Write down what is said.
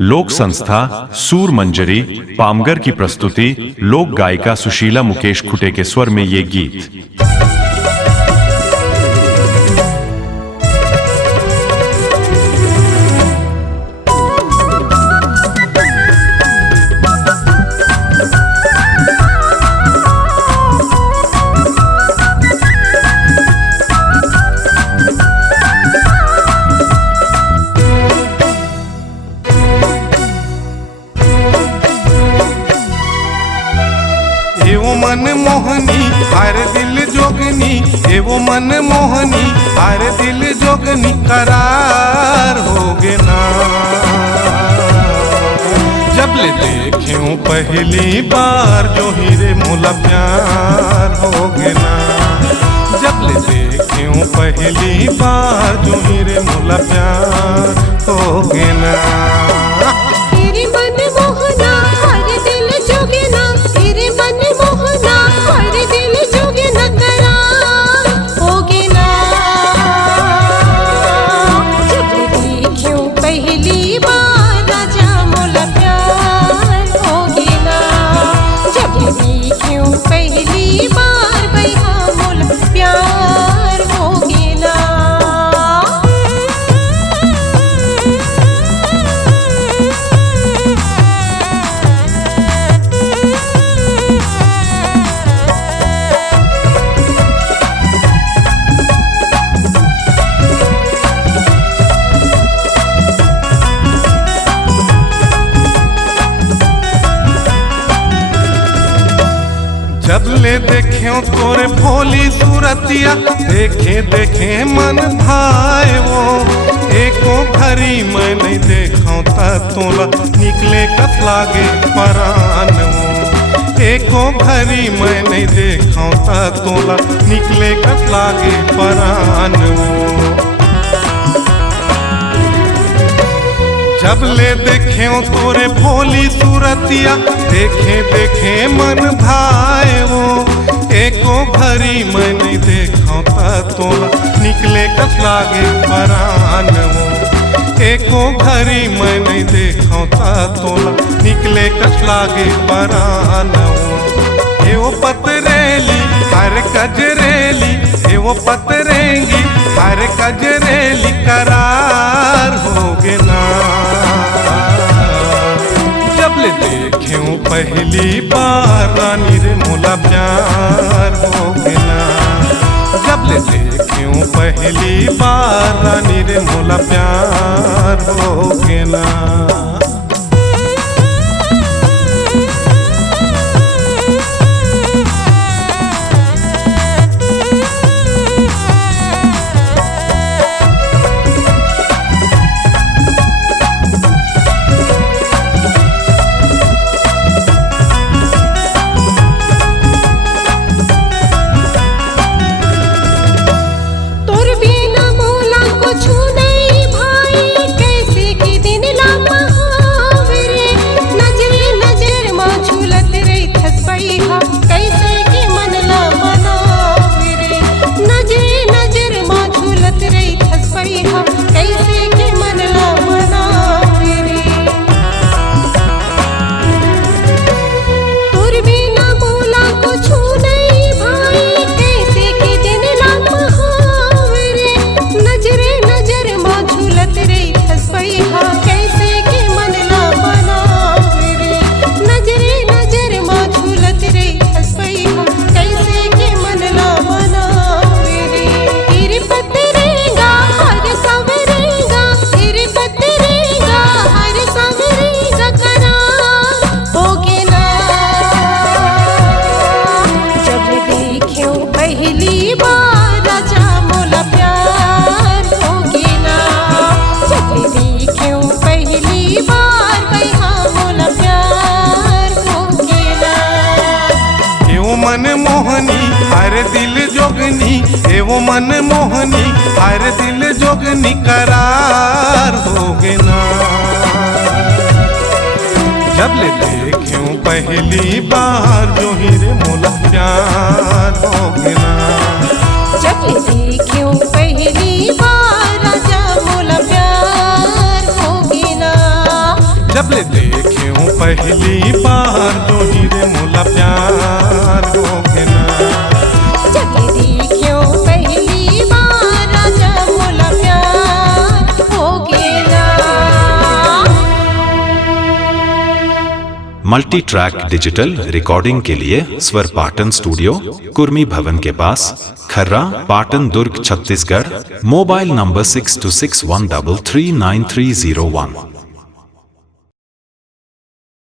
लोक संस्था सूर मंजरी पामगर की प्रस्तुति लोक गायिका सुशीला मुकेश खुटे के स्वर में ये गीत। एवो मन मोहनी हर दिल जोगनी, एवो मन मोहनी हर दिल जोगनी करार होगे ना। जब ले देख्यूं पहली बार जो हीरे मोला प्यार होगे ना। जब ले देख्यूं पहली बार जो हीरे मोला प्यार होगे ना। जब ले देख्यो तोरे भोली सूरतिया, देखे देखे मन भाए वो। एको घड़ी मैं नहीं देखा ता तोला निकले कस लागे परान वो। एको घड़ी मैं नहीं देखा ता तोला निकले कस लागे परान वो। जब ले देख्यो तोरे भोली सूरतिया, देखे देखे मन भाए वो। एको घड़ी मैं नहीं देखा ता तोला निकले कस लागे परान वो। एको घड़ी मैं नहीं देखा ता तोला निकले कस लागे परान वो। एवो पतरेली हर कजरेली, एवो पतरेंगी हर कजरेली करार होगे ना। जब ले देख्यूं पहली बार रानी रे मोला प्यार होगे ना। जब ले देख्यूं पहली बार रानी रे मोला प्यार होगे ना। मन मोहनी हर दिल जोगनी, एवो मन मोहनी हर दिल जोगनी करार होगे ना। जब ले देख्यूं पहली बार जो हीरे मोला प्यार होगे ना। जब ले देख्यूं पहली बार राजा मोला प्यार होगे ना। जब ले देखे हूँ पहली बार जो हीरे मोला प्यार हो गए ना। जब ले देखियो पहली बार राजा मोला प्यार हो गेला। मल्टी ट्रैक डिजिटल रिकॉर्डिंग के लिए स्वर पाटन स्टूडियो, कुर्मी भवन के पास, खर्रा, पाटन दुर्ग, छत्तीसगढ़। Mobile number 6261339301।